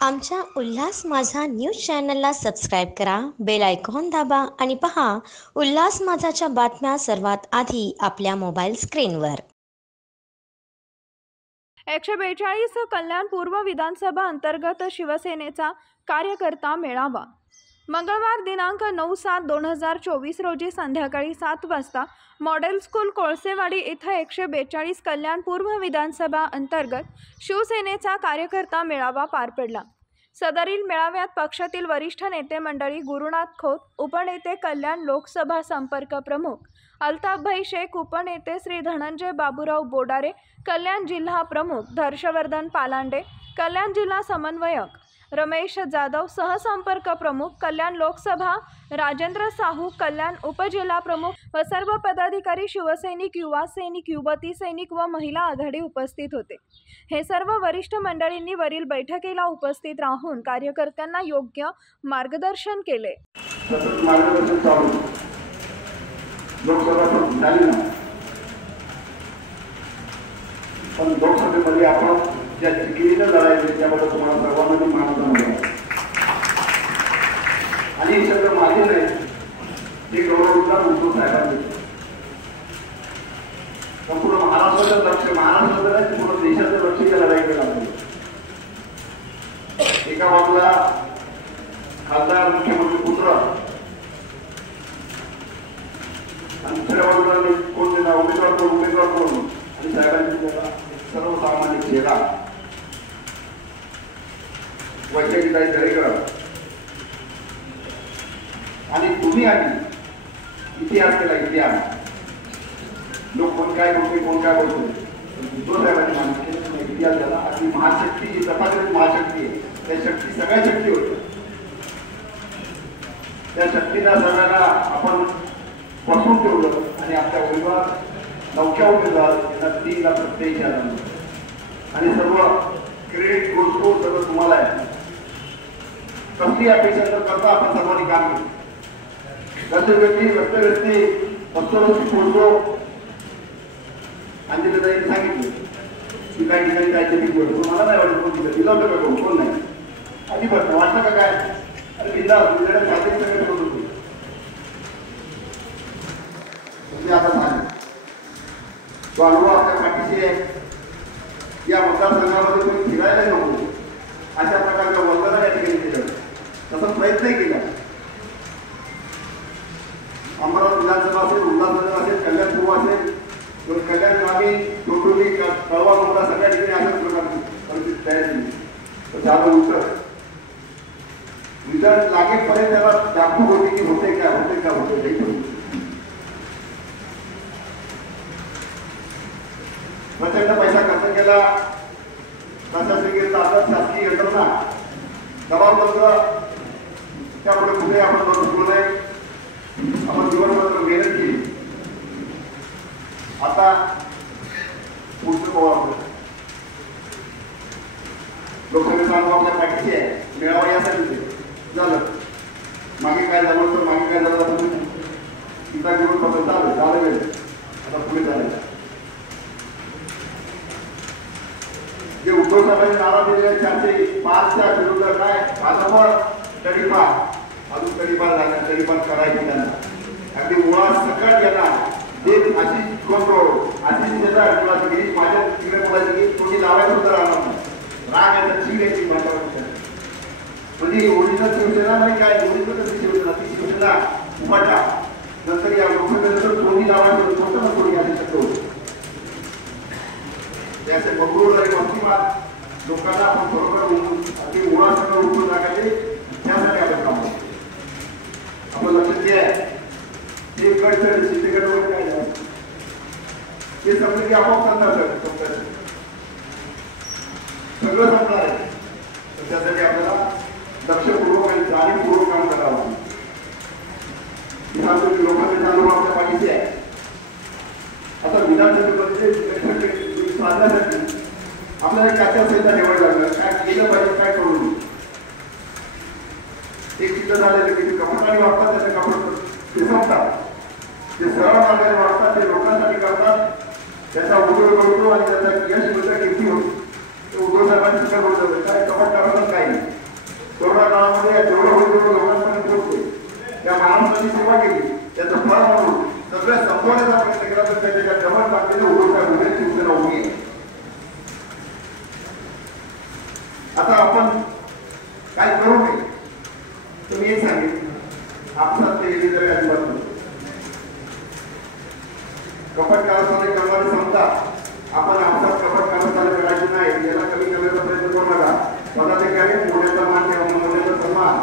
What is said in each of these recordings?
आमच्या उल्हास माझा न्यूज चॅनलला सबस्क्राईब करा, बेल आयकॉन दाबा आणि पहा उल्हास माझाच्या बातम्या सर्वात आधी आपल्या मोबाईल स्क्रीनवर. 142 कल्याण पूर्व विधानसभा अंतर्गत शिवसेनेचा कार्यकर्ता मेळावा मंगळवार दिनांक 9/7/2024 रोजी संध्याकाळी 7 वाजता मॉडेल स्कूल कोळसेवाडी येथे 142 कल्याण पूर्व विधानसभा अंतर्गत शिवसेनेचा कार्यकर्ता मेळावा पार पडला। सदरील मेळाव्यात पक्षातील वरिष्ठ नेते मंडळी गुरुनाथ खोत, उपनेते कल्याण लोकसभा संपर्क प्रमुख अल्ताफभाई शेख, उपनेते श्री धनंजय बाबूराव बोडारे, कल्याण जिल्हा प्रमुख हर्षवर्धन पालांडे, कल्याण जिल्हा समन्वयक रमेश जाधव, सहसंपर्क प्रमुख कल्याण लोकसभा राजेंद्र साहू, कल्याण उपजिल्हा प्रमुख व सर्व पदाधिकारी, शिवसैनिक, युवा सैनिक, युवती सैनिक व महिला आघाडी उपस्थित होते। हे सर्व वरिष्ठ मंडळींनी वरील बैठकीला उपस्थित राहून कार्यकर्त्यांना योग्य मार्गदर्शन केले। लोकसभेमध्ये आपण ज्या जिकिरीने लढायचे त्याबद्दल तुम्हाला सर्वांना मानधन आहे आणि हे सगळं माझे नाही, हे गौरवला उद्धव साहेबांनी संपूर्ण महाराष्ट्राचं लक्ष, महाराष्ट्राचं नाही पूर्ण देशाचं लक्ष या लढाईकडे लागलं। एका बाजूला खासदार मुख्यमंत्री पुत्र आणि दुसऱ्या बाजूला कोण देणार उमेदवार कोण आणि साहेबांची सर्वसामान्य चेहरा वैद्यकीय दरेकर आणि तुम्ही आधी इतिहास केला। इतिहास लोक कोण काय बोलते कोण काय बोलते, उद्धव साहेबांनी मान्य इतिहास झाला। आणि महाशक्ती जी तथाकथित महाशक्ती आहे त्या शक्ती सगळ्या शक्ती होत्या, त्या शक्तीला सगळ्यांना आपण बसून ठेवलं आणि आपल्या उमेदवार नौक्या उमेदवार यांना 3,47,000 आणि सर्व क्रेडिट गोष्टी सगळं तुम्हाला आहे। कसली अपेक्षा तर करता आपण सर्वांनी काम केलं। व्यक्ती पस्तोरची फोटो अंजलीताईंनी सांगितलं की काही ठिकाणी काय ते बोलतो, मला नाही वाटत कोण दिलं होतं का कोण नाही अजिबात वाटलं का काय, अरे बिंदा साधे सगळे बोलत होते म्हणजे आता सांग तो अनुभव आपल्या पाठीशी आहे। या मतदारसंघामध्ये कोणी फिरायला नको अशा प्रकारच्या वंदना या ठिकाणी केलं, तसा प्रयत्नही केला। अमरावती विधानसभा असेल, उल्हासनगर असेल, कल्याण पूर्व असेल, कल्याण आम्ही टोटोली कळवा मोठा सगळ्या ठिकाणी अशाच प्रकारची तयार केली। तर झालं उत्तर रिझल्ट लागेपर्यंत त्याला दाखवू होते की होते का प्रचंड पैसा खर्च केला। प्रशासकीय ताकद, शासकीय यंत्रणा जबाबदार त्यामुळे कुठे आपण करू शकलो नाही। आपण दिवसभर मेहनत केली। आता पुढचं पाहू लोकसभेचा अनुभव आपल्या पाठीशी आहे। मेळावा यासाठी झालं, मागे काय झालं तर मागे काय झालं तिथं घेऊन फक्त झालं गेलं, आता पुढे चालायचं। जे उद्धव साहेबांनी नारा दिलेल्या 405च्या विरुद्ध काय भाजप तडीपार अजून तडीपार करायची त्यांना अगदी मुळात सकट येणार जे अशी अशी देतात किंवा गिरीश माझ्या तिकडे बोलायचं की कोणी लावायचं होतं राहणार नाही, राग यायचा चीड यायची माझ्यावर म्हणजे ओरिजिनल शिवसेना नाही काय ओरिजिनल शिवसेना ती शिवसेना उभाटा नंतर या लोकसभेनंतर कोणी लावायचं होतं ना कोणी असू शकतो त्याचे बघून आणि वस्तीवाद लोकांना आपण बरोबर अगदी मुळासकट उठून टाकायचे त्यासाठी आपण काम आपण लक्षात घ्या। ते गड शिंदेगड वगैरे काय झालं ते समजलं की आपोआप करणार सगळं संपणार आहे। त्यासाठी आपल्याला लक्षपूर्वक आणि जाणीवपूर्वक काम करावं। लोकांचा अनुभव आपल्या पाठीशी आहे। आता विधानसभेमध्ये साधण्यासाठी आपल्याला एक आचारसंहिता निवड लागणार, काय केलं पाहिजे काय करू नये। एक सिद्ध झालेलं की कपडाने वापरतात त्याचे कपडे ते संपतात, ते सरळ मार्गाने वापरतात, ते लोकांसाठी करतात, त्याचा उपयोग करतो आणि त्याचा यश मिळतं किती होतो। उद्धव साहेबांनी काय कपड करायचं काही नाही। महाराष्ट्राची सेवा केली, त्याचं फळ म्हणून सगळं संपवण्याचा प्रयत्न केला, तर त्याच्या डबल ताकदीने उद्धव साहेब उभे शिवसेना उभी आहे. आता आपण काय करू नये, तुम्ही एक सांगितलं आपसात केलेली तरी अजिबात नाही. कपट कारस्थाने करणारे समजा आपण आपसात कपट कारस्थाने करायची नाही, याला कमी करण्याचा प्रयत्न करू नका. पदाधिकारी मोठ्याचा मान ठेवा, मोठ्याचा सन्मान,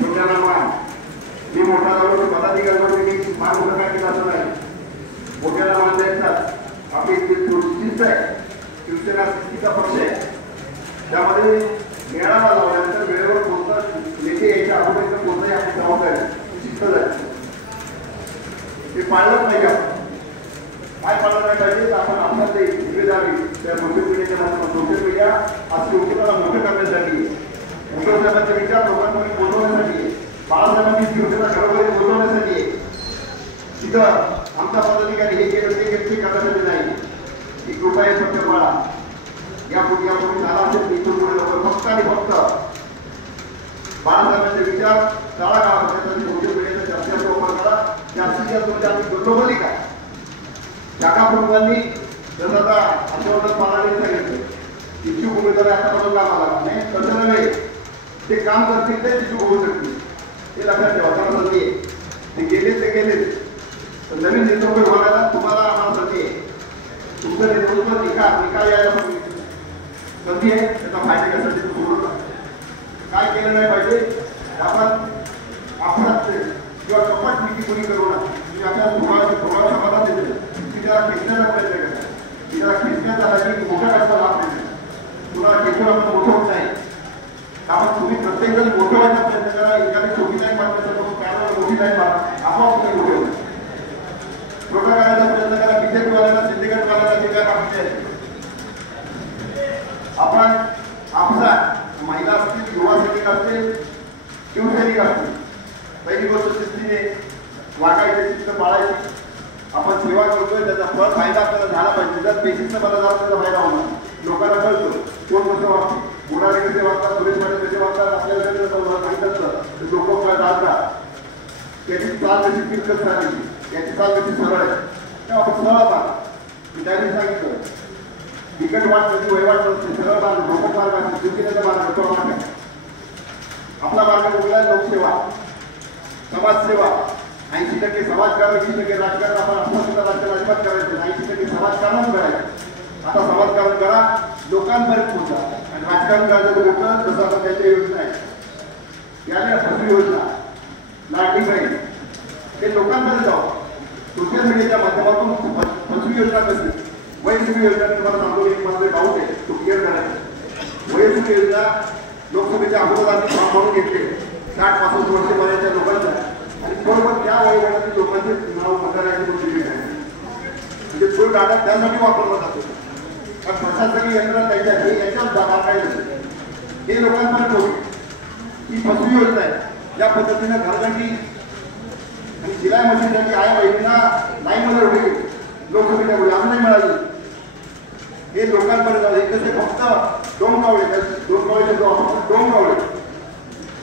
छोट्याला मान. मी मोठा झालो पदाधिकारी मी मान मोठा काय केला असं नाही, मोठ्याला मान द्यायचा. आपली शिस्त आहे, शिवसेना शिस्तीचा पक्ष आहे, त्यामध्ये मेळावा लावल्यानंतर वेळेवर पोहोचणं, नेते यायच्या अगोदर पोहोचणं ही आपली जबाबदारी शिस्त आहे. ते पाळलंच पाहिजे. आपण काय पाळलं नाही पाहिजे, आपण आपल्या ते जिम्मेदारी त्या सोशल मीडियाच्या माध्यमातून सोशल मीडिया आज शिवसेनेला मोठं करण्यासाठी, उद्धव साहेबांचे विचार लोकांपर्यंत पोहोचवण्यासाठी, बाळासाहेबांची शिवसेना घरोघरी पोहोचवण्यासाठी. तिथं आमचा पदाधिकारी हे केलं ते व्यक्ती करण्यासाठी नाही. ही कृपा आहे फक्त बाळा, यापूर्वी झाला असेल इथून पुढे लवकर फक्त आणि फक्त बाळासाहेबांचे विचार टाळा का, त्यासाठी सोशल मीडियाच्या चर्चेचा वापर करा. जास्तीत जास्त म्हणजे आपली गुंतवणूक काय शाखा प्रमुखांनी जसं आता हर्षवर्धन पालाने सांगितलं, इच्छुक उमेदवार आतापासून कामाला नाही, तसं नव्हे, ते काम करतील ते इच्छुक होऊ शकतील, हे लक्षात ठेवा. त्यांना संधी आहे, ते गेलेच ते गेलेच, तर नवीन नेतृत्व व्हायला तुम्हाला आम्हाला संधी आहे. तुमचं नेतृत्व निकाल यायला संधी आहे, त्याचा फायदा घेण्यासाठी तुम्ही बोलू नका. काय केलं नाही पाहिजे, आपण आपणात किंवा कपट नीती कोणी करू नका. तुम्ही आता थोडा समाधान देतो, त्याला खेचण्याचा प्रयत्न करता, त्याला खेचण्यात आला की मोठा करायचा लाभ मिळतो. तुम्हाला खेचून आपण मोठं होत नाही, आपण तुम्ही प्रत्येक जण मोठं व्हायचा प्रयत्न करा. एखादी छोटी लाईन मारण्याचा पॅनल मोठी लाईन मारा, आपोआप काही मोठे होईल. छोटा करायचा प्रयत्न करा, बीजेपी वाल्याला सिंडिकेट वाल्याला ते काय बाकीचे आहे. आपण आपला महिला असतील, युवा सैनिक असतील, शिवसैनिक असतील, पहिली गोष्ट शिस्तीने वागायची, शिस्त पाळायची. आपण सेवा करतोय, त्याचा फळ फायदा आपल्याला झाला पाहिजे. जर बेसिकचा मला झाला त्याचा फायदा होणार, लोकांना कळतो कोण कसं वागतो, बुडाले कसे वागतात, सुरेश पाटील कसे वागतात, आपल्याला माहीत असतं. लोक जातात, त्याची चाल कशी किरकत झाली, याची चाल कशी सरळ आहे, तेव्हा आपण सरळ पाहा. मी त्यांनी सांगितलं बिकट वाट कधी वहिवाट नसते, सरळ मार्ग, लोक मार्ग असते, चुकीचा मार्ग तो मार्ग आहे. आपला मार्ग कुठला आहे? लोकसेवा, समाजसेवा. 80% समाजकारण, 20% राजकारण. आपण आपल्या राज्यात अजिबात करायचं, 80% समाजकारण करायचं. आता समाजकारण करा, लोकांपर्यंत पोहोचा. आणि राजकारण करायचं लोक जसं आता त्यांच्या योजना आहे, याने फसवी योजना, लाडली बहीण, ते लोकांपर्यंत जाऊ. सोशल मीडियाच्या माध्यमातून फसवी योजना कशी, वयस्वी योजना तुम्हाला सांगतो, एक माझे डाऊट आहे तो क्लिअर करायचा. वयस्वी योजना लोकसभेच्या अगोदर फॉर्म भरून घेतले 60-65 वर्षापर्यंतच्या लोकांचा, आणि बरोबर त्या वयोगटातील लोकांचे नाव मतदाराची नोंदणी आहे. म्हणजे तो डाटा त्यासाठी वापरला जातो, पण प्रशासकीय यंत्रणा त्याच्या हे याच्याच दाबा काय हे लोकांपर्यंत होईल. ही फसवी योजना आहे. ज्या पद्धतीनं घरगंडी आणि शिलाई मशीनसाठी आया बहिणींना लाईनमध्ये उभे केली, लोकसभेच्या वेळी आज नाही मिळाली. हे लोकांपर्यंत जाऊ. एक कसे फक्त डोंगावळे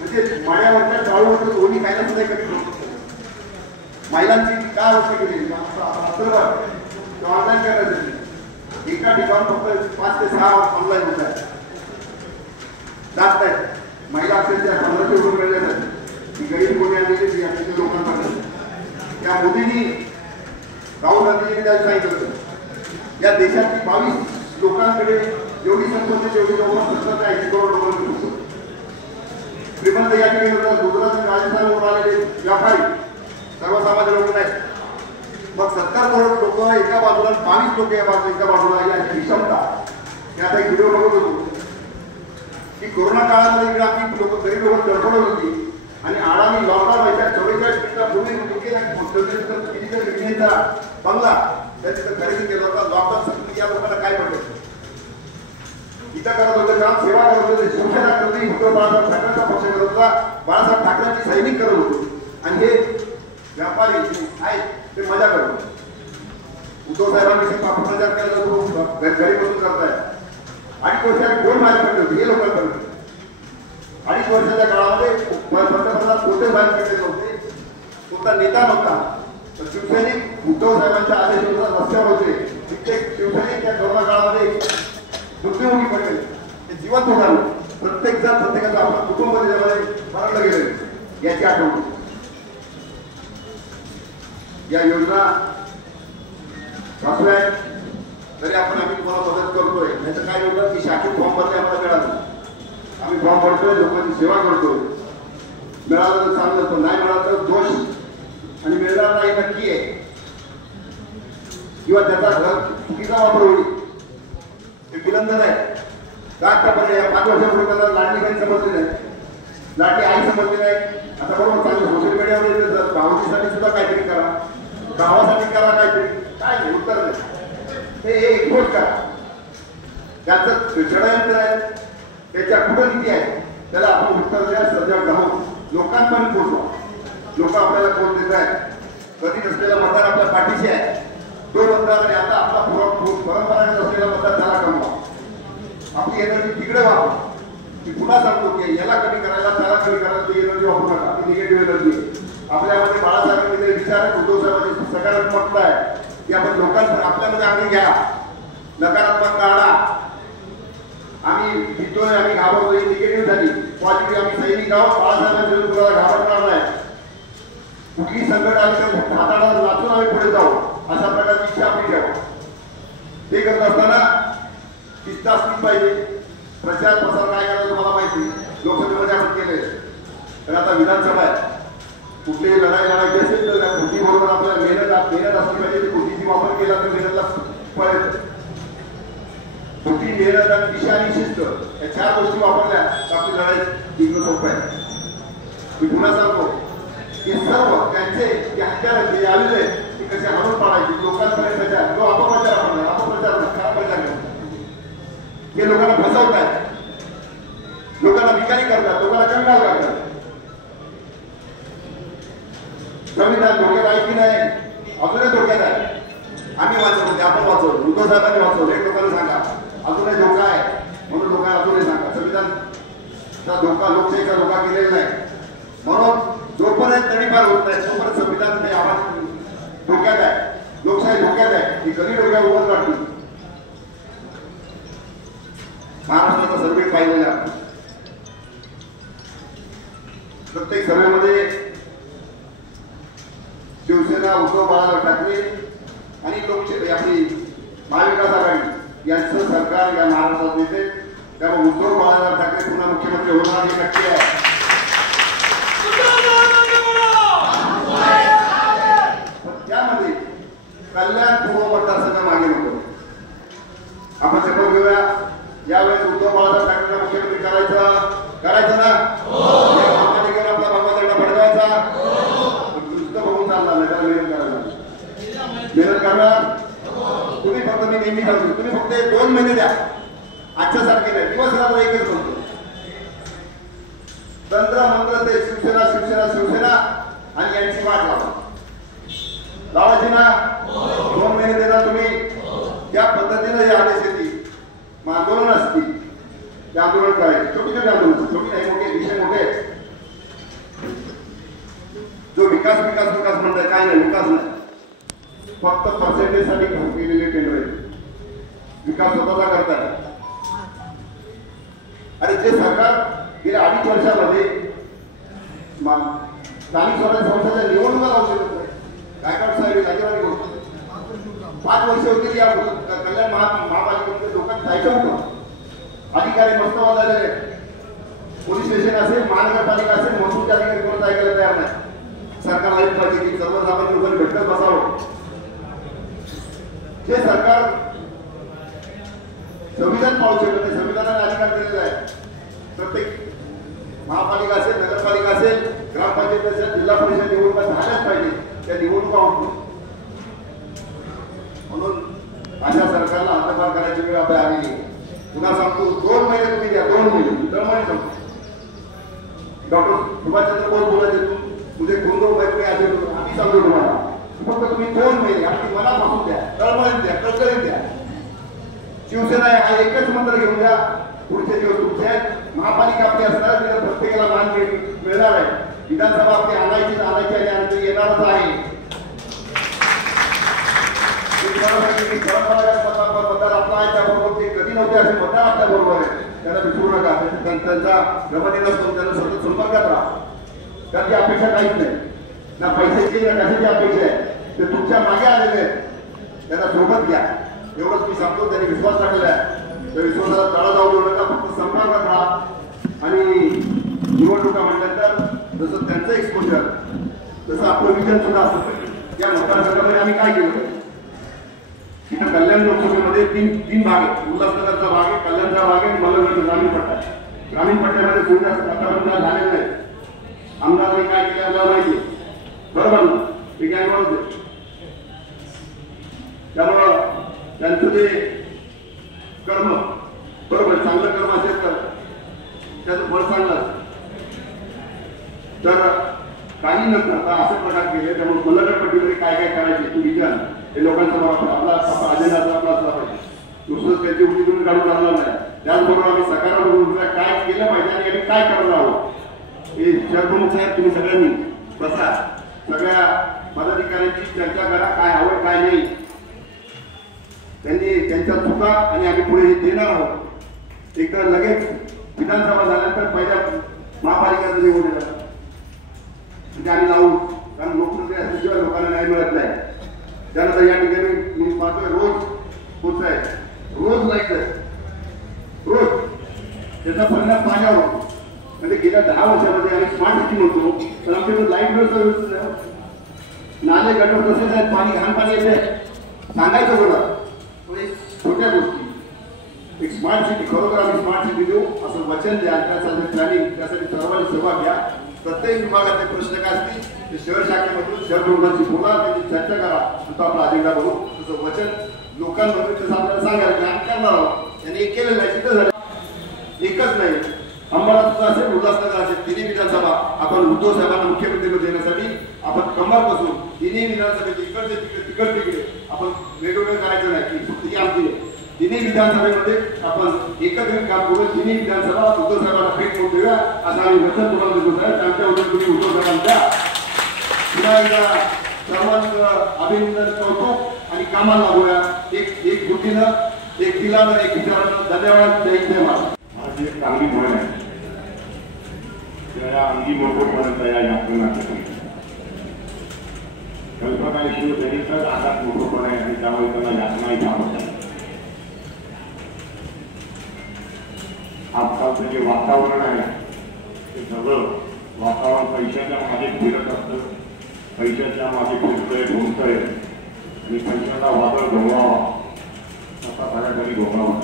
म्हणजे माळ्यावरच्या टाळूवरचं दोन्ही खायला सुद्धा कमी नव्हतं. महिलांची काय अवस्था केली ऑनलाईन करण्यासाठी एका ठिकाण फक्त 5 ते 6 ऑनलाईन होत आहे, जात आहेत. महिला अक्षरशः 1500 रुपये मिळण्यासाठी ही गरीब कोणी आलेली आपल्या लोकांपर्यंत. त्या मोदींनी राहुल गांधींनी त्याला सांगितलं या देशातील 22 लोकांकडे जेवढी संपत्ती तेवढी जवळपास 70 ते 80 करोड रुपये. श्रीमंत या ठिकाणी गुजरात आणि राजस्थानवरून आलेले व्यापारी सर्वसामान्य लोक आहेत. मग 70 करोड लोक एका बाजूला, 22 लोक या बाजूला, एका बाजूला, याची विषमता. मी आता एक व्हिडिओ बघत होतो की कोरोना काळामध्ये इकडे आपली लोक गरीब लोक तडफडत होती, आणि आडानी लॉकडाऊन व्हायच्या 44 मिनिटापूर्वी बंगला त्या तिथं खरेदी केला होता. लॉकडाऊन संपली, या लोकांना काय पडलं, इथं करत होतं काम, सेवा करत होते, शिवसेना करत होती, उद्धव बाळासाहेब ठाकरेंचा पक्ष करत होता, बाळासाहेब ठाकरेंची सैनिक करत होते. आणि हे व्यापारी आहेत ते मजा करतो. उद्धव साहेबांनी प्रचार केला जातो, घरी बसून करताय. 2.5 वर्षात कोण माझ्याकडे होते हे लोकांपर्यंत. 2.5 वर्षाच्या काळामध्ये पंतप्रधान कोणते बाहेर केले नव्हते. कोणता नेता नव्हता, तर शिवसैनिक उद्धव साहेबांच्या आदेशानुसार रस्त्यावर होते. कित्येक शिवसैनिक त्या कोरोना काळामध्ये मृत्युमुखी पडले, ते जिवंत होणार. प्रत्येक जण प्रत्येकाचं आपलं कुटुंब त्याच्यामध्ये मरलं गेले याची आठवण. या योजना वाचल्या तरी आम्ही तुम्हाला मदत करतोय. नाहीतर काय होतं की शाखेत फॉर्म भरले आम्हाला मिळालं, आम्ही फॉर्म भरतोय, लोकांची सेवा करतोय. मिळालं तर चांगलं, पण नाही मिळालं तर दोष आणि मिळणार नाही नक्की आहे, किंवा त्याचा चुकीचा वापर होईल हे विलंबन आहे. आतापर्यंत या 5 वर्षापूर्वी त्याला लाडली बहीण समजली नाही, लाडली आई समजली नाही. आता बरोबर चांगलं सोशल मीडियावर भावतीसाठी सुद्धा काहीतरी करा, गावासाठी करा काहीतरी, काय नाही उत्तर नाही. हे एकवट करा, त्याचं षडयंत्र आहे, त्याच्या कुठं नीती आहे त्याला आपण उत्तर द्या. सजग राहून लोकांपर्यंत पोहोचवा. लोक आपल्याला कोण देत आहेत, कधी नसलेला मतदार आपल्या पाठीशी आहे, तो मतदार आणि आता आपला परंपरागत असलेला मतदार त्याला कमवा. आपली एनर्जी तिकडे वापरा. मी पुन्हा सांगतो की याला कमी करायला त्याला कमी करायला ती एनर्जी वापरू नका, ती निगेटिव्ह एनर्जी आहे. आपल्यामध्ये बाळासाहेबांनी जे विचार आहेत, उद्धव साहेबांची सकारात्मकता आहे की आपण लोकांपर्यंत आपल्यामध्ये आम्ही घ्या, नकारात्मक काढा. आम्ही भीतोय, आम्ही घाबरतोय, निगेटिव्ह झाली. पॉझिटिव्ह आम्ही सैनिक आहोत, बाळासाहेबांच्या विरोधात घाबरणार नाही. कुठली संकट आली तर हाताला वाचून आम्ही पुढे जाऊ, अशा प्रकारची इच्छा आपली ठेवा. ते करत असताना शिस्त असली पाहिजे. प्रचार प्रसार काय करायचं तुम्हाला माहिती, लोकसभेमध्ये आपण केले, तर आता विधानसभा आहे. कुठलीही लढाई लढायची असेल तर त्या कृतीबरोबर आपल्याला मेहनत असली पाहिजे. कृतीची वापर केला तर मेहनतला फळ येतं. कृती, मेहनत आणि दिशा आणि शिस्त या 4 गोष्टी वापरल्या तर आपली लढाई जिंकणं सोपं आहे. मी पुन्हा सांगतो की सर्व त्यांचे जे हत्यार जे आलेले ते कसे हाणून पाडायचे, लोकांपर्यंत जो अपप्रचार आपण अपप्रचार खराब प्रचार करतो, हे लोकांना फसवतात, लोकांना भिकारी करतात, लोकांना कंगाल करतात. संविधान धोक्यात आहे की नाही, अजूनही धोक्यात आहे. आम्ही वाचवतो, आपण वाचवतो, उद्धव साहेबांनी वाचवलं, एक लोकांना सांगा अजूनही धोका आहे म्हणून लोकांना अजूनही सांगा. संविधानचा धोका, लोकशाहीचा धोका केलेला नाही. म्हणून जोपर्यंत तडीपार होत नाही तोपर्यंत संविधान हे आवाज धोक्यात आहे, लोकशाही धोक्यात आहे. ही कधी डोक्यात उभं वाटली. महाराष्ट्राचा सर्वे पाहिलेला आहे. प्रत्येक सर्वेमध्ये शिवसेना, उद्धव बाळासाहेब ठाकरे आणि लोकशाही आपली महाविकास आघाडी यांचं सरकार या महाराष्ट्रात येते. त्यामुळे उद्धव बाळासाहेब ठाकरे पुन्हा मुख्यमंत्री होणार हे नक्की आहे. त्यामध्ये कल्याण पूर्व मतदारसंघ मागे नको. आपण शपथ घेऊया, यावेळेस उद्धव बाळासाहेब ठाकरेंना मुख्यमंत्री करायचं ना. महापालिकेवर आपला भगवा झेंडा फडकावायचा. नुसतं बघून चालणार नाही, त्याला मेहनत करणार. तुम्ही फक्त, मी नेहमी सांगतो, तुम्ही फक्त 2 महिने द्या. आजच्या सारखे नाही, दिवस रात्र एकच म्हणतो. तंत्र मंत्र ते शिवसेना शिवसेना शिवसेना आणि यांची वाट लावायची ना. 2 महिने देणार तुम्ही. त्या पद्धतीने हे आदेश येतील, आंदोलन असतील, ते आंदोलन करायचे. छोटी छोटी आंदोलन, छोटी नाही, मोठे विषय मोठे. जो विकास विकास विकास म्हणताय, काय नाही विकास नाही, फक्त पर्सेंटेज साठी केलेले टेंडर आहे. विकास स्वतःचा करताय. अरे जे सरकार गेल्या 2.5 वर्षामध्ये स्थानिक स्वराज्य संस्थांच्या निवडणुका लावू शकत नाही. गायकवाड साहेब जागेवारी गोष्ट 5 वर्ष होती या कल्याण महापालिकेमध्ये लोकांनी जायचं होतं. अधिकारी मस्तवा झालेले, पोलीस स्टेशन असेल, महानगरपालिका असेल, महसूलचे अधिकारी कोण ऐकायला तयार नाही. सरकार ऐकलं पाहिजे की सर्वसामान्य लोकांनी भेटत बसावं. जे सरकार संविधान पाहू शकत नाही, संविधानाने अधिकार दिलेला आहे. प्रत्येक महापालिका असेल, नगरपालिका असेल, ग्रामपंचायत असेल, जिल्हा परिषद निवडणुका झाल्याच पाहिजे. त्या निवडणुका होतो. म्हणून अशा सरकारला हद्दपार करायची वेळ आपल्या आलेली आहे. पुन्हा सांगतो, 2 महिने तुम्ही द्या, 2 महिने दरमहिने सांगतो. डॉक्टर सुभाषचंद्र बोस बोलायचे, तुझे गुंडो मैत्री आले, आम्ही सांगतो तुम्हाला, फक्त तुम्ही 2 महिने अगदी मनापासून द्या, तळमळीत द्या, कळकळीत द्या. शिवसेना हा एकच मंत्र घेऊन द्या, पुढचे दिवस तुमचे आहेत. महापालिका आपली असणार, तिला प्रत्येकाला मान मिळणार आहे. विधानसभा आपली आणायची आणि आमची येणारच आहे. मतदार आपला आहे त्याबरोबर ते कधी नव्हते असे मतदार आपल्या बरोबर आहे. त्यांना विसरू नका. त्यांचा गमतीला त्यांना सतत संपर्कात राहा. त्याची अपेक्षा काहीच नाही ना पैशाची ना कशाची अपेक्षा आहे. ते तुमच्या मागे आलेले आहेत. त्यांना सोबत घ्या एवढंच मी सांगतो. त्यांनी विश्वास टाकलेला आहे. त्या विश्वासाला तळा जाऊ देऊ नका. फक्त संपर्कात राहा आणि निवडणुका म्हटल्यानंतर जसं त्यांचं एक्सपोजर तसं आपलं विजन सुद्धा असतं पाहिजे. या मतदारसंघामध्ये आम्ही काय केलं इथं कल्याण लोकसभेमध्ये तीन भाग आहेत. उल्हासनगरचा भाग आहे, कल्याणचा भाग आहे आणि मलंगडचा ग्रामीण पट्टा आहे. ग्रामीण पट्ट्यामध्ये सुविधा वातावरण झालेलं नाही. आमदारांनी काय केलं आपल्याला माहिती बरोबर ना. ते काय बरोबर त्यामुळं त्यांचं जे कर्म बरोबर चांगलं कर्म असेल तर त्याचं फळ चांगलं. तर काही न करता असे प्रकार केले त्यामुळे मलंगडपट्टीमध्ये काय काय करायचे तू विचार हे लोकांचा आपला अजेंडा आपला असला पाहिजे. दुसरं त्याची उडी काढून चालणार नाही. त्याचबरोबर आम्ही सकारात्मक काय केलं पाहिजे आणि आम्ही काय करणार आहोत हे शहरप्रमुख साहेब तुम्ही सगळ्यांनी बसा. सगळ्या पदाधिकाऱ्यांची चर्चा करा काय हवं काय नाही. त्यांनी त्यांच्या चुका आणि आम्ही पुढे हे देणार आहोत. एकदा लगेच विधानसभा झाल्यानंतर पहिल्या महापालिकेचं निवडून येणार म्हणजे आम्ही लावू. कारण लोकप्रतिनिधी असल्याशिवाय लोकांना न्याय मिळत नाही. त्यानंतर या ठिकाणी मी पाहतोय रोज होत आहे. रोज लाईट आहे रोज. त्याचा परिणाम पाण्यावर म्हणजे गेल्या 10 वर्षामध्ये आम्ही स्मार्ट सिटी म्हणतो तर आमच्याकडे लाईट व्यवस्था नाही. नाले गटर तसेच आहेत. पाणी घाण पाणी येते सांगायचं बोला छोट्या गोष्टी. एक स्मार्ट सिटी खरोखर आम्ही स्मार्ट सिटी देऊ असं वचन द्या. त्यासाठी प्लॅनिंग त्यासाठी सर्वांनी सहभाग घ्या. प्रत्येक विभागाचे प्रश्न काय असतील ते शहर शाखेमधून शहर प्रमुखांशी बोला त्यांची चर्चा करा. तसं आपला अजेंडा बघू तसं वचन लोकांमध्ये तसं आपल्याला सांगायला की आम्ही करणार आहोत. त्यांनी एक केलेलं आहे सिद्ध झालं. एकच नाही अंबाला सुद्धा असेल उल्हासनगर असेल तिन्ही विधानसभा आपण उद्धव साहेबांना मुख्यमंत्रीपद देण्यासाठी आपण कंबर बसून तिन्ही विधानसभेचे इकडचे तिकडे तिकडे आपण वेगवेगळं करायचं नाही की फक्त ही आमची तिन्ही विधानसभेमध्ये आपण एकत्रित काम करून तिन्ही विधानसभा उद्धव साहेबांना भेट करून देऊया असं आम्ही वचन तुम्हाला देतो साहेब. आमच्या उद्या तुम्ही उद्धव साहेबांच्या पुन्हा एकदा सर्वांचं अभिनंदन करतो आणि कामाला लागूया. एक बुद्धीनं एक दिलानं एक विचारानं. धन्यवाद. जय जय महाराज. माझी एक चांगली म्हण आहे त्या अंगी मोठोपर्यंत या यात्रेला कल्पना शिवसेनेचाच आघात मोठोपण आहे आणि त्यामुळे त्यांना यातनाही थांबत आहे. आजकालचं जे वातावरण आहे ते सगळं वातावरण पैशाच्या मागे फिरत असतं. पैशाच्या मागे फिरतंय घुमतंय आणि पैशाचा वादळ घोळावा असा सगळ्याकडे घोळावा.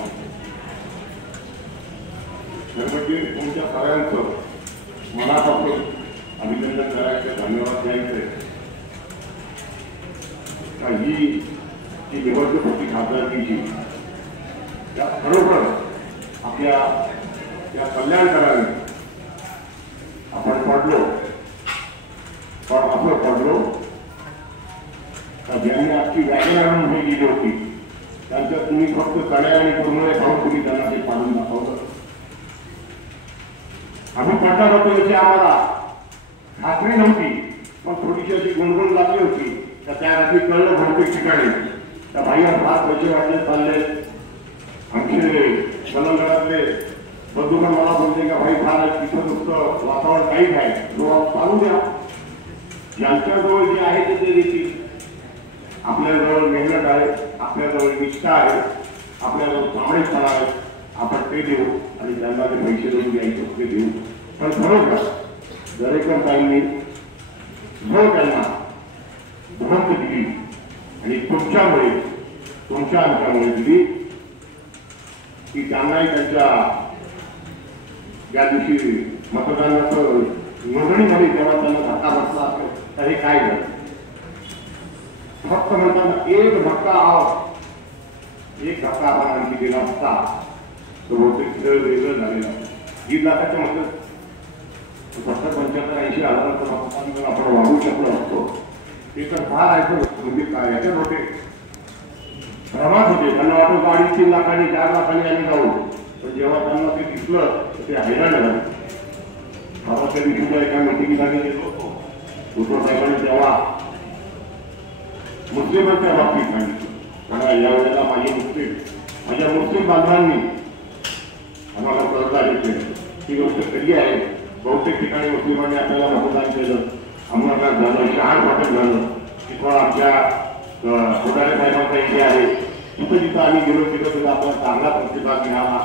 म्हणजे तुमच्या सगळ्यांचं मनापासून अभिनंदन करायचं धन्यवाद द्यायचे. का ही जी निवडणूक होती खासदारकीची त्या खरोखर आपल्या या कल्याणकरांनी आपण पडलो. पण असं पडलो का ज्यांनी आजची व्याख्या आणून हे गेली होती त्यांच्या तुम्ही फक्त कड्या आणि पूर्ण खाऊन तुम्ही त्यांना ते पाडून दाखवलं. आम्ही पडणार होतो याची आम्हाला खात्री नव्हती पण थोडीशी अशी गुणगुण लागली होती. तर त्या रात्री कळलं बहुतेक ठिकाणी त्या भाईला फार पैसे वाटले चालले. आमचे कलंगडातले बंधूंना मला बोलते का भाई फार तिथं नुसतं वातावरण काहीच आहे चालू द्या. ज्यांच्याजवळ जे आहे ते देतील. आपल्याजवळ मेहनत आहे, आपल्याजवळ निष्ठा आहे, आपल्याजवळ प्रामाणिकपणा आहे. आपण ते देऊ आणि त्यांना ते पैसे देऊन द्यायचे ते देऊ. पण खरोखर दरेकर ताईंनी जो त्यांना भरत दिली आणि तुमच्यामुळे तुमच्या आमच्यामुळे दिली की त्यांनाही त्यांच्या ज्या दिवशी मतदानाचं नोंदणीमध्ये जेव्हा त्यांना धक्का बसला तर हे काय झालं. फक्त म्हणताना एक धक्का आपण आणखी दिला असता तर बहुतेक वेगळं झालेलं. 1.5 लाखाच्या मतं फक्त 75-80 हजाराचं आपण वाढवू शकलो असतो. ते तर फार आहे. म्हणजे काय याच्यात होते प्रमाण होते. त्यांना वाटत 2.5-3 लाखांनी 4 लाखांनी आम्ही जाऊ. पण जेव्हा त्यांना ते दिसलं तर ते हैराण झालं. मागच्या दिवशी सुद्धा एका मिटिंगसाठी गेलो होतो. उद्धव साहेबांनी तेव्हा मुस्लिमांच्या बाबतीत सांगितलं. कारण यावेळेला माझ्या मुस्लिम बांधवांनी आम्हाला सहकार्य केलं. ही गोष्ट खरी आहे. बहुतेक ठिकाणी मुस्लिमांनी आपल्याला मतदान केलं. अहमदनगर झालं, शहार पाटण झालं, तिथं आमच्या कोठारे साहेबांचा एरिया आहे. तिथं जिथं आम्ही गेलो तिथं सुद्धा आपण चांगला प्रतिसाद मिळाला.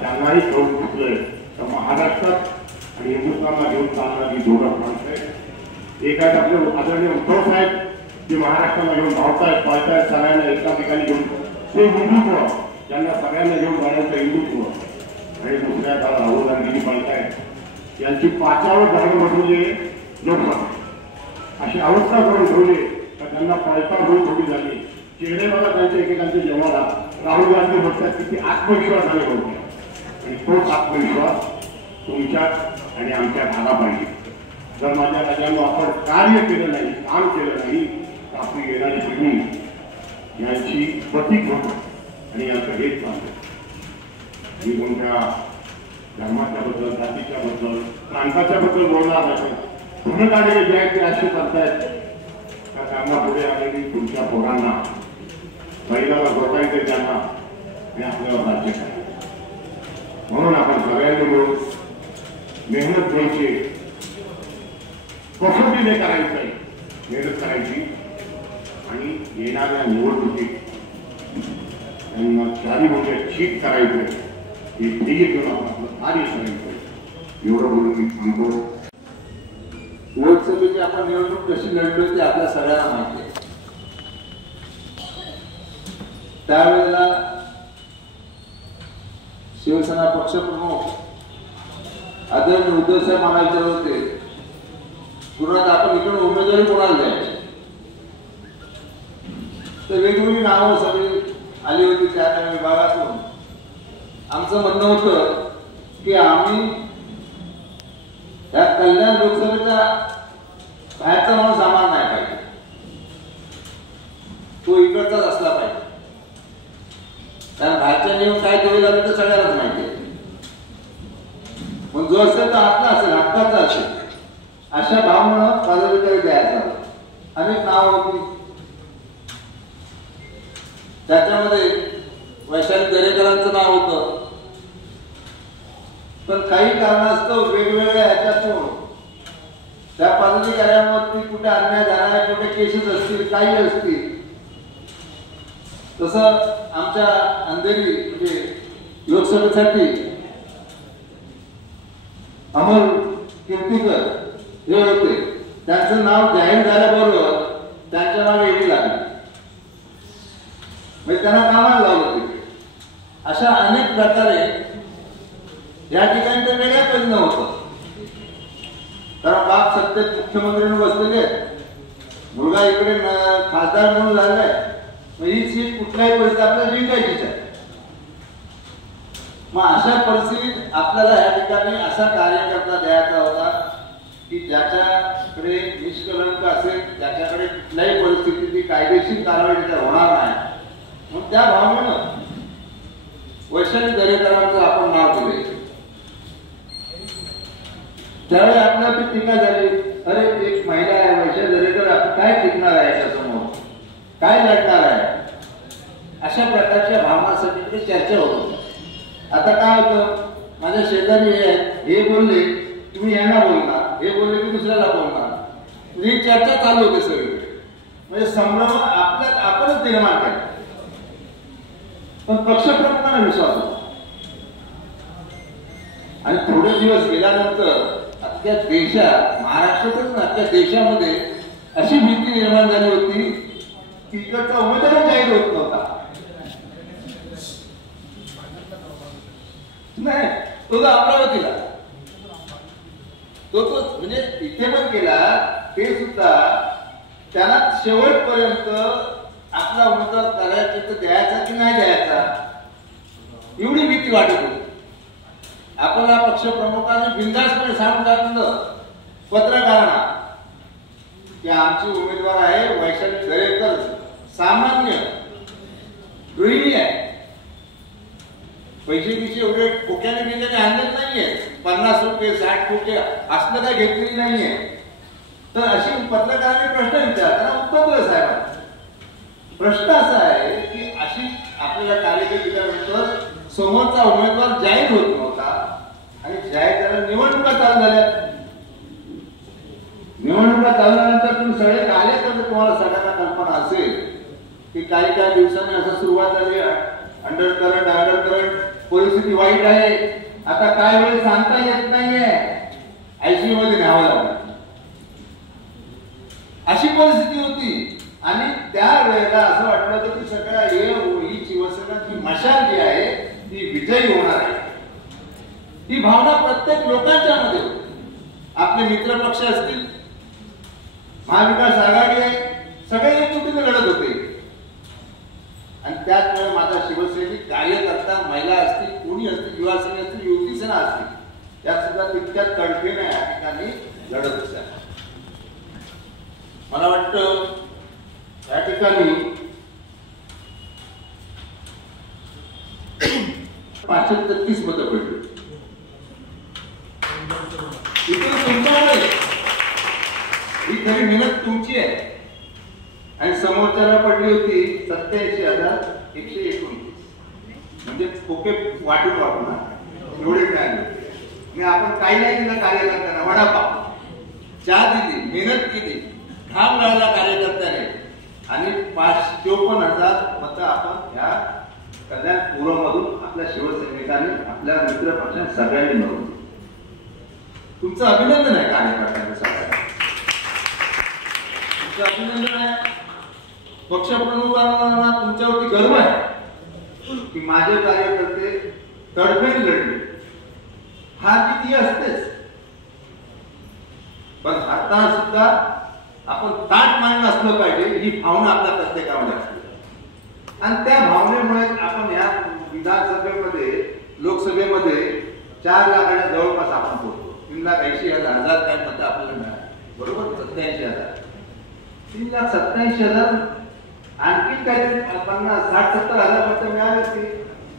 त्यांनाही घेऊन घेतलंय. तर महाराष्ट्रात आणि हिंदुस्थानला घेऊन चालणारी दोघं माणसं आहेत. एक आहेत आपले आदरणीय उद्धव साहेब, जे महाराष्ट्राला घेऊन धावतायत, पळतायत, सगळ्यांना एका ठिकाणी घेऊन, ते हिंदुत्व, ज्यांना सगळ्यांना घेऊन जाण्याचं हिंदुत्व. आणि दुसऱ्या राहुल गांधीजी पळतायत, यांची पाचावर जाणं बसवले लोकसभा. अशी अवस्था करून ठेवली तर त्यांना पळता होईल थोडी झाली. चेहरे मला त्यांच्या एकेकांचे जेव्हा राहुल गांधी बघतात किती आत्मविश्वास झाले होते. आणि तोच आत्मविश्वास तुमच्यात आणि आमच्यात आला पाहिजे. जर माझ्या राज्यानं आपण कार्य केलं नाही, काम केलं नाही, तर आपली येणारी पिढी यांची प्रतीक होतं आणि यांचं हेच चालतं. मी कोणत्या धर्माच्या बद्दल, जातीच्या बद्दल, प्रांताच्या बद्दल बोलणार नाही. तुम्ही काढले जे आहेत ते असे करतायत का त्यांना पुढे आलेली तुमच्या पोरांना महिलाला जोडायचे त्यांना आणि आपल्याला राज्य करायचं. म्हणून आपण सगळ्यांनी मिळून मेहनत घ्यायची, कसोटीने करायचंय, मेहनत करायची आणि येणाऱ्या निवडणुकीत त्यांना चारी मोठे ठीक करायचं, हे ध्येय घेऊन आपण आपलं कार्य करायचं. एवढं बोलून मी थांबतो. लोकसभेची आपण निवडणूक कशी लढलो ते आपल्या सगळ्यांना माहिती आहे. त्यावेळेला शिवसेना पक्षप्रमुख आदरणीय उद्धव साहेब मला विचारत होते, पुन्हा आपण इकडे उमेदवारी कोणाला द्यायची. तर वेगवेगळी नावं सगळी आली होती त्या विभागातून. आमचं म्हणणं होतं की आम्ही या कल्याण लोकसभेचा बाहेरचा माणूस आम्हाला नाही पाहिजे, तो इकडचाच असला पाहिजे. कारण बाहेरच्या नियम काय देऊ लागले तर सगळ्यांनाच माहिती आहे. पण जो असेल तर आपला असेल, हक्काचा असेल, अशा भावनेनं पदाधिकारी द्यायचा. अनेक नाव होती, त्याच्यामध्ये वैशाली दरेकरांचं नाव होतं. पण काही कारणास्तव वेगवेगळ्या ह्याच्यातून त्या पदाधिकाऱ्यांवरती कुठे अन्याय झाला, कुठे केसेस असतील, काही असतील. तसं आमच्या अंधेरी म्हणजे लोकसभेसाठी अमर कीर्तीकर हे होते. त्यांचं नाव जाहीर झाल्याबरोबर त्यांच्या नाव येडी लागली, म्हणजे त्यांना कामाला लावलं तिथे. अशा अनेक प्रकारे या ठिकाणी तर वेगळ्या प्रयत्न होतं. कारण बाप सत्तेत मुख्यमंत्र्यांनी बसलेले, मुलगा इकडे खासदार म्हणून झालाय, ही सीट कुठल्याही परिस्थितीत आपल्याला जिंकायचीच आहे. मग अशा परिस्थितीत आपल्याला या ठिकाणी असा कार्यकर्ता द्यायचा होता की ज्याच्याकडे निष्कलंक असेल, ज्याच्याकडे कुठल्याही परिस्थितीची कायदेशीर कारवाई त्याच्यावर होणार नाही. मग त्या भावनेनं वैशाली दरेकरांचं आपण नाव दिले. त्यावेळी आपल्याला ती टीका झाली, अरे एक महिला आहे वैशाली दरेकर, आपण काय टिकणार आहे याच्यासमोर, काय लढणार आहे, अशा प्रकारच्या भावनासाठी चर्चा होत होती. आता काय होतं, माझ्या शेजारी हे बोलले तुम्ही यांना बोलणार, हे बोलले की दुसऱ्याला बोलणार, ही चर्चा चालू होते सगळी. म्हणजे संभ्रम आपणच निर्माण केला. पण पक्षप्रमुखांना विश्वास होता. आणि थोडे दिवस गेल्यानंतर अख्ख्या देशात, महाराष्ट्रातच ना अख्ख्या देशामध्ये अशी भीती निर्माण झाली होती की इकडचा उमेदवार जाहीर होत नव्हता. नाही, तो अमरावतीला तो म्हणजे इथे पण केला, ते सुद्धा त्याला शेवटपर्यंत आपला उमेदवार करायचा तर द्यायचा की नाही द्यायचा एवढी भीती वाटत होती. आपला पक्षप्रमुखाने बिनधास्तपणे सांगून टाकलं पत्रकारांना की आमची उमेदवार आहे वैशाली दरेकर, सामान्य गृहिणी आहे, पैसे एवढे खोक्याने आणलेले नाहीये. 50 रुपये 60 रुपये असलं काय घेतलेली नाहीये. तर अशी पत्रकारांनी प्रश्न विचारताना उत्तर दिलं साहेबांना. प्रश्न असा आहे की अशी आपल्याला कार्यकर्ते दिल्यानंतर समोरचा उमेदवार जाहीर होत नव्हता आणि जाहीर झाल्या निवडणुका चालू झाल्या. निवडणुका चालू झाल्यानंतर तुम्ही सगळे कार्यकर्ते तुम्हाला सगळ्यांना कल्पना असेल की काही दिवसांनी असं सुरुवात झाली. अंडर करंट परिस्थिती वाईट आहे. आता काय वेळ सांगता येत नाहीये. आयसीयू मध्ये न्यावं लागलं अशी परिस्थिती होती. आणि त्या वेळेला असं वाटलं होतं की सगळ्या ही शिवसेनाची मशाल जी आहे ती विजयी होणार आहे. ही भावना प्रत्येक लोकांच्या मध्ये होती. आपले मित्र पक्ष असतील, महाविकास आघाडी आहे, सगळे एकजुटीने लढत होते. आणि त्याचमुळे माझा शिवसैनिक कार्यकर्ता महिला असतील, कोणी असतील, युवासेना असतील, युवती सेना असतील, या सुद्धा तितक्यात तडफेने या ठिकाणी लढत होत्या. मला वाटतं या ठिकाणी 533 मतं पडली. इथे तुमच्याकडे ही खरी मेहनत तुमची आहे. आणि समोरच्याला पडली होती 87,129. म्हणजे खोके वाटून एवढे मिळाले. मी आपण काही नाही दिलं कार्यकर्त्यांना. वडापाव, चहा दिली, मेहनत केली, घाम गाळला कार्यकर्त्याने आणि 54,000 मतं आपण या कल्याण पूर्वमधून आपल्या शिवसैनिकांनी, आपल्या मित्र पक्षाने सगळ्यांनी मिळवली. तुमचं अभिनंदन आहे कार्यकर्त्यांचं सगळ्यांना. तुमचं अभिनंदन आहे. पक्षप्रमुखांना तुमच्यावरती गर्व आहे की माझे कार्यकर्ते तडफेने लढले. हार किती असतेच, पण हाताळा सुद्धा आपण ताट मांडणं असलं पाहिजे ही भावना आपल्या प्रत्येकामध्ये असते. आणि त्या भावनेमुळे आपण या विधानसभेमध्ये, लोकसभेमध्ये 4 लाखाच्या जवळपास आपण पोहोचतो. 3,80,000 काय मतं आपल्याला मिळाली. बरोबर, 87,000, 3,87,000. आणखी काहीतरी 50-60-70,000 मतं मिळाली असती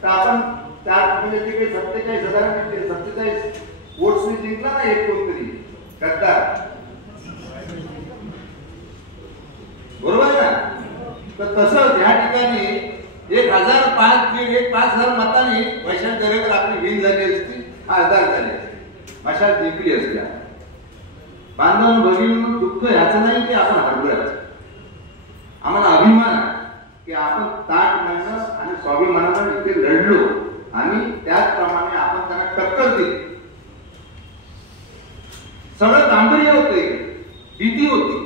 तर आपण 4 म्हणजे तिकडे 47,000 47 वोट्सनी जिंकला ना एक कोणतरी गद्दार. बरोबर ना. तर तसं या ठिकाणी 1,000, 5,000 मतांनी वैशाख दरेकर आपली विन झाली असती, खासदार झाले, अशा जिंकली असत्या. बांधव भगिनी दुःख ह्याचं नाही की आपण हरवूयाचं. आम्हाला अभिमान की आपण ताट मांडणं आणि स्वाभिमानानं इथे लढलो आणि त्याचप्रमाणे आपण त्यांना टक्कर दिली. सगळं गांभीर्य होते, भीती होती.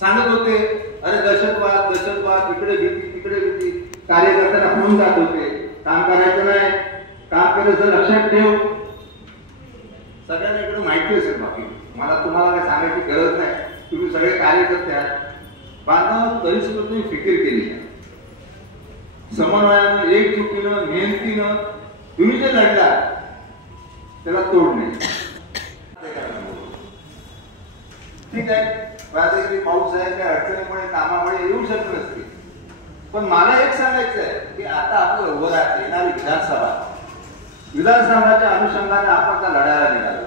सांगत होते अरे दहशतवाद दहशतवाद, इकडे भीती तिकडे भीती. कार्यकर्त्यांना फोन जात होते, काम करायचं नाही, काम करायचं लक्षात ठेव. सगळ्यांना इकडे माहिती असेल. बाकी मला तुम्हाला काही सांगायची गरज नाही. तुम्ही सगळे कार्यकर्ते आहात. बांधव तरी सुद्धा तुम्ही फिकीर केली. समन्वयानं, एकजुटीनं, मेहनतीनं तुम्ही जे लढला त्याला तोड नाही. ठीक आहे, रात्री पाऊस आहे, त्या अडचणीमुळे कामामुळे येऊ शकत नसते. पण मला एक सांगायचं आहे की आता आपलं उभं राहते येणारी विधानसभाच्या अनुषंगाने आपण त्या लढायला निघालो.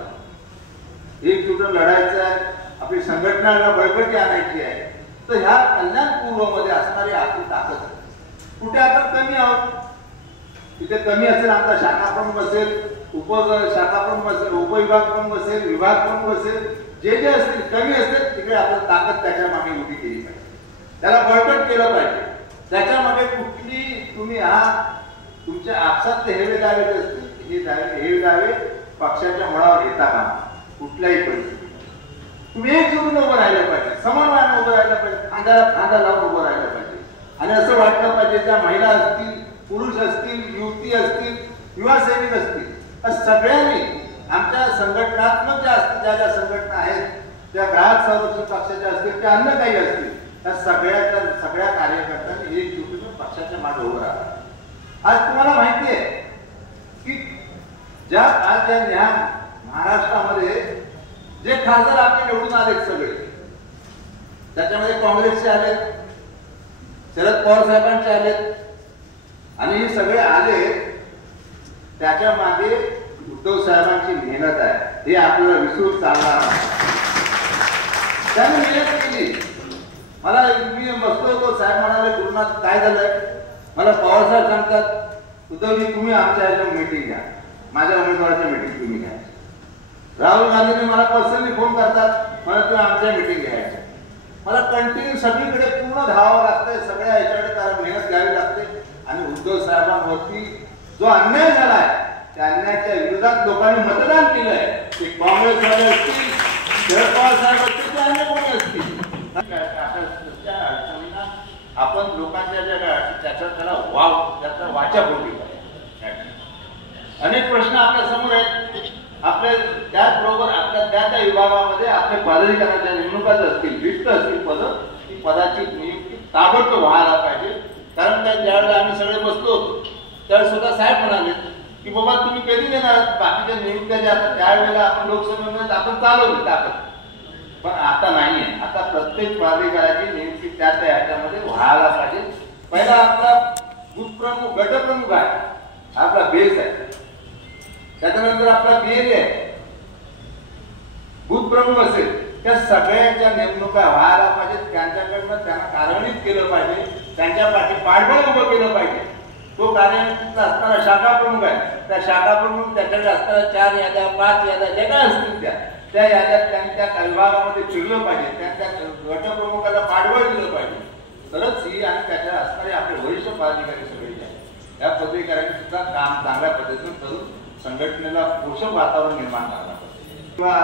एकजुटून लढायचं आहे, आपली संघटनाला बळकटी आणायची आहे. तर ह्या कल्याण पूर्वमध्ये असणारी आपली ताकद आहे. कुठे आपण कमी आहोत, तिथे कमी असेल आमचा शाखा पण बसेल, उपशाखा पण बसेल, उपविभाग पण बसेल, विभाग पण बसेल, जे जे असतील कमी असतील तिकडे आपण ताकद त्याच्या मागे उभी केली पाहिजे. त्याला बळकट केलं पाहिजे. त्याच्यामध्ये कुठली तुम्ही तुमच्या आपसातले हेवे दावे असतील, हे दावे पक्षाच्या मुळावर येता का कुठल्याही परिस्थितीत तुम्ही एकजुटून उभं राहिलं पाहिजे, समन्वयानं उभं राहिलं पाहिजे, खांद्याला खांदा लावून उभं राहिलं पाहिजे. आणि असं वाटलं पाहिजे त्या महिला असतील, पुरुष असतील, युवती असतील, युवा सैनिक असतील, सगळ्यांनी आमच्या संघटनात्मक ज्या संघटना आहेत, त्या ग्राहक संरक्षण पक्षाच्या असतील, त्या अन्य काही असतील, त्या सगळ्या कार्यकर्त्यांनी एकजुटीने पक्षाच्या मागे उभं राहा. आज तुम्हाला माहिती आहे की आज या महाराष्ट्रामध्ये जे खासदार आपले निवडून आले सगळे, त्याच्यामध्ये काँग्रेसचे आले, शरद पवार साहेबांचे आले, आणि हे सगळे आले त्याच्या मागे उद्धव साहेबांची मेहनत आहे हे आपल्याला विसरून चालणार नाही. त्यांनी मेहनत केली. मला मी बसलो होतो, साहेब म्हणाले गुरुनाथ काय झालंय, मला पवार साहेब सांगतात उद्धवजी तुम्ही आमच्या ह्याच्या मीटिंग घ्या, माझ्या उमेदवाराच्या मीटिंग तुम्ही घ्या. राहुल गांधींनी मला पर्सनली फोन करतात, मला तुम्ही आमच्या मीटिंग घ्यायच्या. मला कंटिन्यू सगळीकडे पूर्ण धावावं लागतंय, सगळ्या ह्याच्याकडे त्याला मेहनत घ्यावी लागते. आणि उद्धव साहेबांवरती जो अन्याय झाला आहे त्या अन्यायाच्या विरोधात लोकांनी मतदान केलंय. ते काँग्रेसवाले असतील, शरद पवार साहेब असतील, ते अन्य कोणी असतील. आपण लोकांच्या त्याला त्याचा वाचा फोडली पाहिजे. अनेक प्रश्न आपल्या समोर आहेत. आपल्या त्याचबरोबर आपल्या त्या विभागामध्ये आपल्या पदाधिकाऱ्यांच्या नेमणुकाच असतील, रिक्त असतील पदं, ती पदाची नियुक्ती ताबडतोब व्हायला पाहिजे. कारण ज्यावेळेला आम्ही सगळे बसलो होतो त्यावेळेस स्वतः साहेब म्हणाले की बाबा तुम्ही कधी देणार बाकीच्या नियुक्त्या ज्या त्यावेळेला आपण लोकसभेमध्ये आपण चालवली ताकद, पण आता नाहीये. आता प्रत्येक प्राधिकाराची नियुक्ती त्या ह्याच्यामध्ये व्हायला पाहिजे. पहिला आपला बूथप्रमुख गटप्रमुख आहे, आपला बेस आहे. त्याच्यानंतर आपला बीएलए आहे. बूथ प्रमुख असेल त्या सगळ्यांच्या नेमणुका व्हायला पाहिजेत. त्यांच्याकडनं त्यांना कार्यान्वित केलं पाहिजे, त्यांच्या पाठी पाठबळ उभं केलं पाहिजे. तो कार्यान्वित असणारा शाखा प्रमुख आहे, त्या शाखा प्रमुख त्याच्याकडे असणाऱ्या 4 याद्या 5 याद्या ज्या काय असतील त्या याद्यात त्यांनी त्या विभागामध्ये फिरलं पाहिजे. त्यांच्या गटप्रमुखाला पाठबळ दिलं पाहिजे. तरच ही आणि त्याच्या असणारे आपले वरिष्ठ पदाधिकारी सगळे या पदाधिकाऱ्यांनी सुद्धा काम चांगल्या पद्धतीने करून संघटनेला पोषक वातावरण निर्माण करायला पाहिजे. किंवा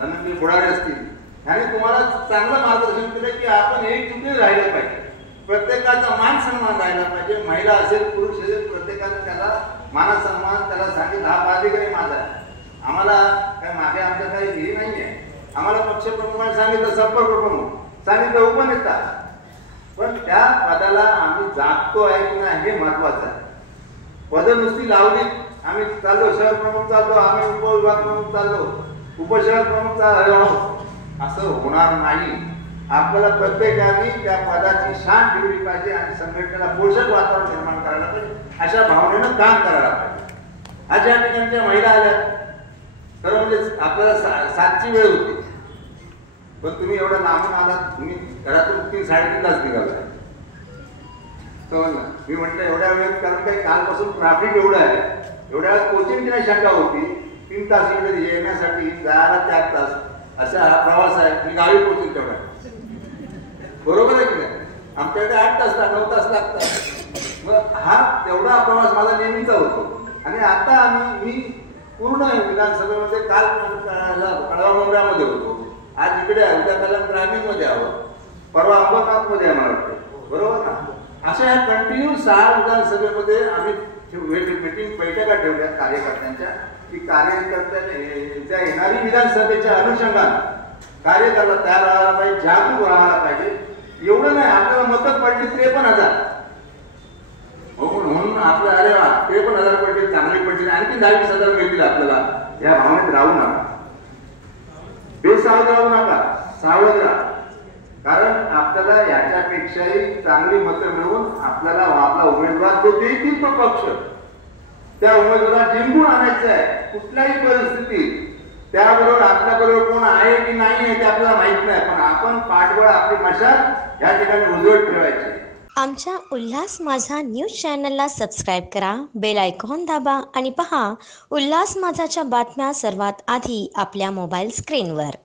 धनंजय बुडारे असतील आणि तुम्हाला चांगलं मार्गदर्शन केलं की आपण एकजुटीने राहिलं पाहिजे. प्रत्येकाचा मान सन्मान राहिला पाहिजे. महिला असेल पुरुष असेल प्रत्येकाने त्याला मान सन्मान त्याला सांगितलं हा पदाधिकारी माझा आहे. आम्हाला काय मागे आमच्या काही हे नाही आहे. आम्हाला पक्षप्रमुखांनी सांगितलं, संपर्क प्रमुख सांगितलं, उपनेता, पण त्या पदाला आम्ही जागतो आहे की नाही हे महत्वाचं आहे. पदं नुसती लावली, आम्ही चाललो शहर प्रमुख चाललो, आम्ही उपविभाग प्रमुख चाललो, उपशहर प्रमुख चाललो, असं होणार नाही. आपल्याला प्रत्येकाने त्या पदाची शान ठेवली पाहिजे आणि संघटनेला पोषक वातावरण निर्माण करायला पाहिजे. अशा भावनेनं काम करायला पाहिजे. आज या ठिकाणच्या महिला आल्या तर म्हणजे आपल्याला 7ची वेळ होती, पण तुम्ही एवढा लांबून आलात. तुम्ही घरातून 3-3:30 तास निघाला. मी म्हटलं एवढ्या वेळेत, कारण काही कालपासून ट्रॅफिक एवढं आहे, एवढ्या वेळेत पोहोचेल नाही शंका होती. 3 तास इकडे येण्यासाठी जायला 4 तास असा हा प्रवास आहे. मी गावी पोहोचेल तेवढा, बरोबर आहे की नाही. आमच्याकडे 8 तास 9 तास लागतात. मग हा तेवढा प्रवास माझा नेहमीचा होतो. आणि आता मी पूर्ण विधानसभेमध्ये काल कळवा मुंबईमध्ये होतो, आज इकडे आहे, उद्या कल्याण ग्रामीणमध्ये आहोत, परवा अंबरनाथमध्ये आहे मला वाटतं, बरोबर ना. अशा ह्या कंटिन्यू 6 विधानसभेमध्ये आम्ही मीटिंग बैठका ठेवल्या कार्यकर्त्यांच्या, की कार्यकर्त्यांनी त्या येणारी विधानसभेच्या अनुषंगाने कार्य करायला तयार राहायला पाहिजे, जागरूक राहायला पाहिजे. एवढं नाही, आपल्याला मतं पडली 53,000 म्हणून आपलं अरे वा 53,000 पडले, चांगली पडली, आणखी 10-20,000 मिळतील आपल्याला. या भावनेत राहू नका, बेसावध राहू नका, सावध राहा. कारण आपल्याला याच्यापेक्षाही चांगली मतं मिळवून आपल्याला आपला उमेदवार जो देतील तो पक्ष, त्या उमेदवाराला जिंकून आणायचं आहे कुठल्याही परिस्थितीत. त्याबरोबर आपल्याबरोबर कोण आहे की नाही आहे ते आपल्याला माहित नाही, पण आपण पाठबळ आपली मशाल या ठिकाणी उजवत ठेवायची. आमच्या उल्हास माझा न्यूज चॅनलला सबस्क्राईब करा, बेल आयकॉन दाबा आणि पहा उल्हास माझाच्या बातम्या सर्वात आधी आपल्या मोबाईल स्क्रीनवर.